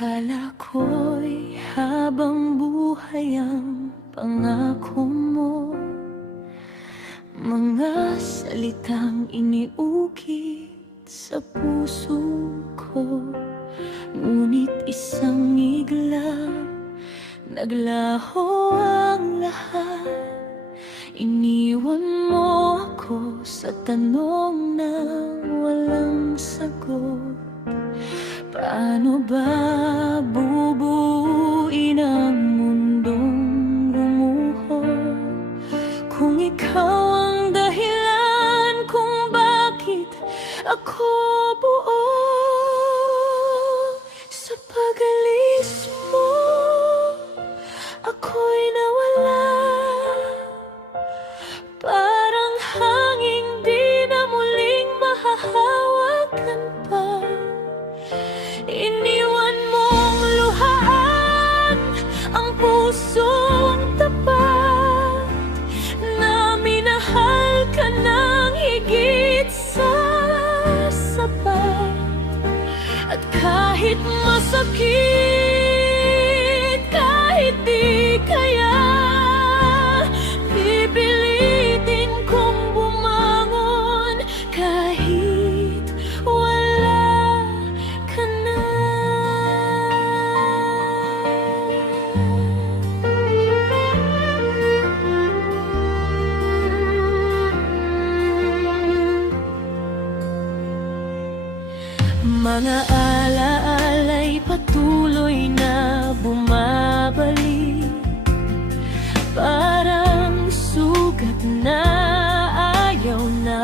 Akala ko'y habang buhay ang pangako mo, mga salitang iniukit sa puso ko. Ngunit isang iglap, naglaho ang lahat. Iniwan mo ako sa tanong na walang sagot. Paano ba bubuuin ang mundong gumuho kung ikaw ang dahilan kung bakit ako buo? Sa pag-alis mo, ako'y nawala, parang hangin di na muling mahahawakan pa. Iniwan mong luhaan ang pusong tapat na minahal ka ng higit sa sapat. At kahit masakit, kahit di kaya, pipilitin kong bumangon kahit wala ka na. Mga alaala'y patuloy na bumabalik, parang sugat na ayaw na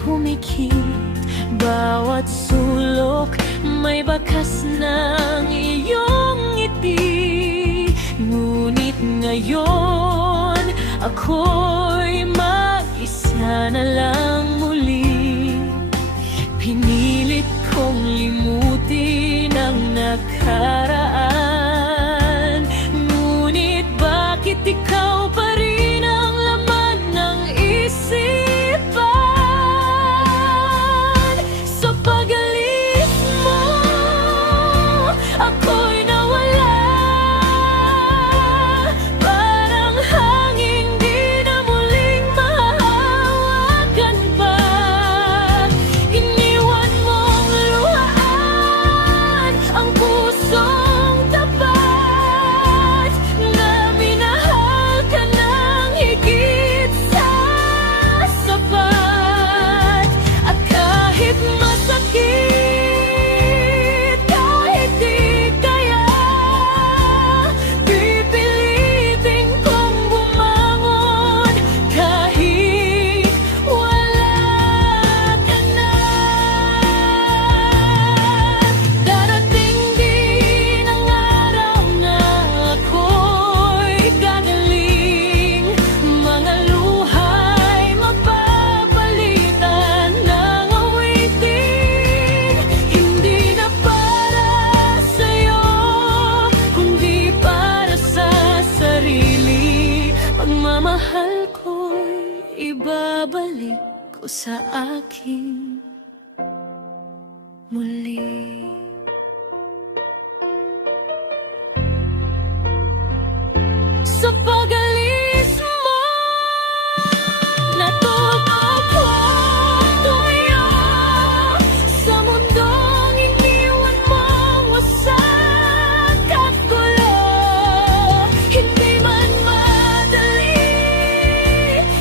pumikit. Bawat sulok may bakas ng iyong ngiti. Ngunit ngayon ako'y mag-isa na lang muli. Pinilit kong limutin ang nakaraan, ngunit bakit ikaw pa rin ang laman ng isipan? Sa pag-alis mo, ako'y nawala, parang hangin di na muling mahahawakan pa. Iniwan mong luhaan ang pusong tapat na minahal ka ng higit sa sapat. At kahit masakit, kahit di kaya, pipilitin kong bumangon kahit wala ka na. Darating din ang araw na ako'y gagaling, mga luha'y magpapalitan ng awitin. Hindi na para sa'yo, kundi para sa sarili. Pagmamahal ko'y ibabalik ko sa akin muli. Sa pag-alis mo, natuto kong tumayo sa mundong iniwan mong wasak at gulo. Hindi man madali,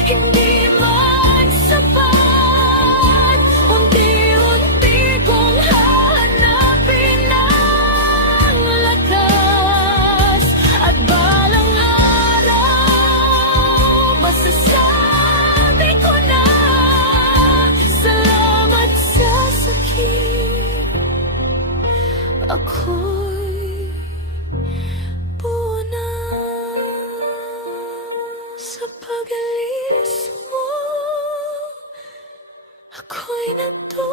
hindi man sapat, unti-unti kong hahanapin ang lakas. At balang araw, masasabi ko na salamat sa sakit. Ako'y buo na. Sa pag-alis mo, ako'y nandun.